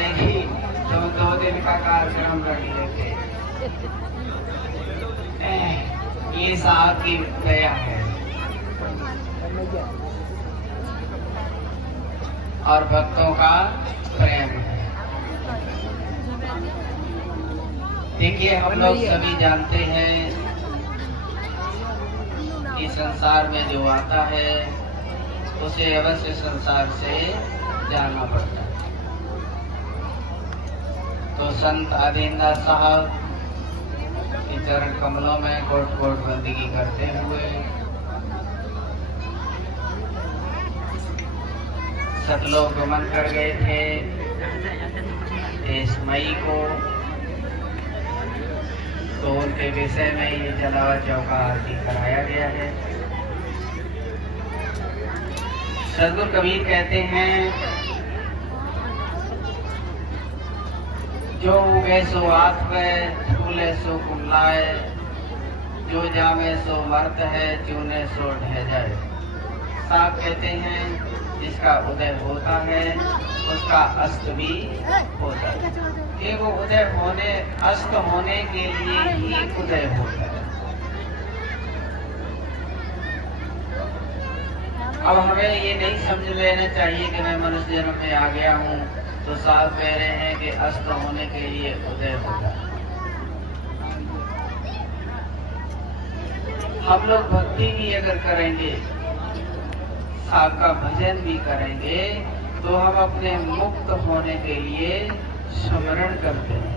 जाएगी तो 2 दिन का कार्यक्रम रख लेते। ये साहब की दया है और भक्तों का प्रेम है। देखिए, हम लोग सभी जानते हैं कि संसार में जो आता है उसे अवश्य संसार से जाना पड़ता है। तो संत आदिंदा साहब के चरण कमलों में कोट कोट बंदगी करते हुए सतलोक गमन कर गए थे 23 मई को। तो उनके विषय में ये जलावा चौका आरती कराया गया है। सदगुरु कबीर कहते हैं, जो उगे सो आत्म फूले सो कुमलाए, जो जामे सो मर्त है, चूने सो ढह जाए। साहब कहते हैं, जिसका उदय होता है उसका अस्त भी होता है। एक उदय होने अस्त होने के लिए ही उदय होता है। अब हमें ये नहीं समझ लेना चाहिए कि मैं मनुष्य जन्म में आ गया हूँ तो साहब कह रहे हैं कि अस्त होने के लिए उदय होता है। हम लोग भक्ति भी अगर करेंगे, साहब का भजन भी करेंगे, तो हम अपने मुक्त होने के लिए स्मरण करते हैं,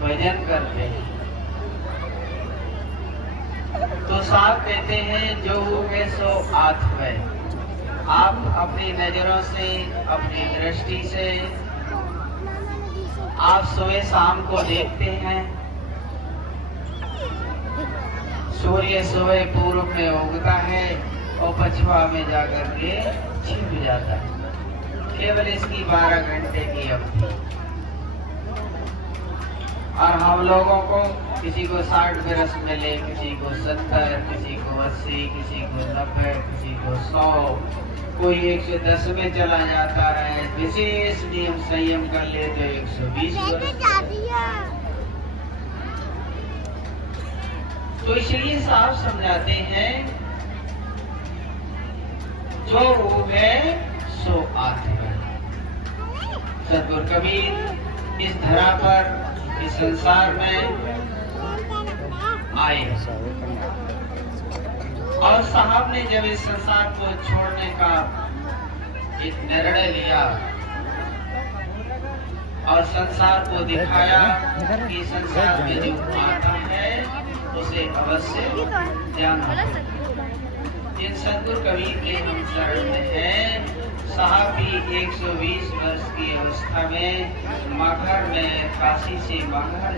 भजन करते हैं। तो साहब कहते हैं, जो होगे सो आत्म। आप अपनी नजरों से, अपनी दृष्टि से आप सुबह शाम को देखते हैं, सूर्य सुबह पूर्व में उगता है और पछुआ में जाकर के छिप जाता है। केवल इसकी 12 घंटे की अवधि। और हम लोगों को किसी को 60 बरस मिले, किसी को 70, किसी को 80, किसी को 90, किसी को 100, कोई 110 में चला जाता है। विशेष नियम संयम कर ले तो 120 वर्ष। तो इसलिए साहब समझाते हैं, जो उगे सो आत्मा। सदगुरु कबीर इस धरा पर, इस संसार में आए और साहब ने जब इस संसार को छोड़ने का एक निर्णय लिया और संसार को दिखाया कि संसार में जो आता है उसे अवश्य जाना। इन सदगुरु कबीर के हम शरण में हैं। साहब भी 120 वर्ष की अवस्था में मगहर में काशी से मगहर